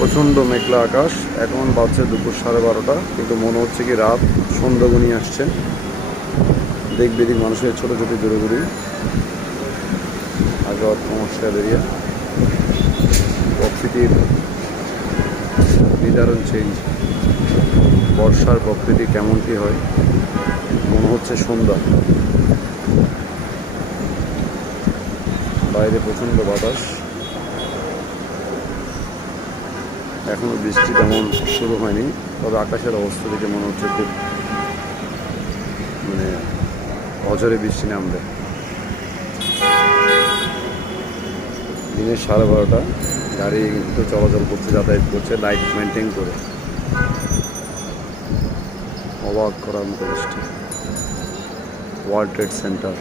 প্রচণ্ড মেঘলা আকাশ। এখন বাজছে দুপুর 12:30, কিন্তু মনে হচ্ছে কি রাত, সন্ধ্যা ঘনিয়ে আসছে। দিক বিদিক মানুষের ছোটো ছোটো দূরগুড়ি আগত কমার্শিয়াল এরিয়া। প্রকৃতির নিদারুণ চেঞ্জ। বর্ষার প্রকৃতি কেমন কি হয়, মনে হচ্ছে সন্ধ্যা। বাইরে প্রচণ্ড বাতাস। এখনো বৃষ্টি তেমন শুরু হয়নি, তবে আকাশের অবস্থা দেখে মনে হচ্ছে খুব অঝরে বৃষ্টি নামবে। দিনের 12:30, গাড়ি কিন্তু চলাচল করছে, যাতায়াত করছে লাইট মেনটেন করে। অবাক করার মতো বৃষ্টি। World trade centre.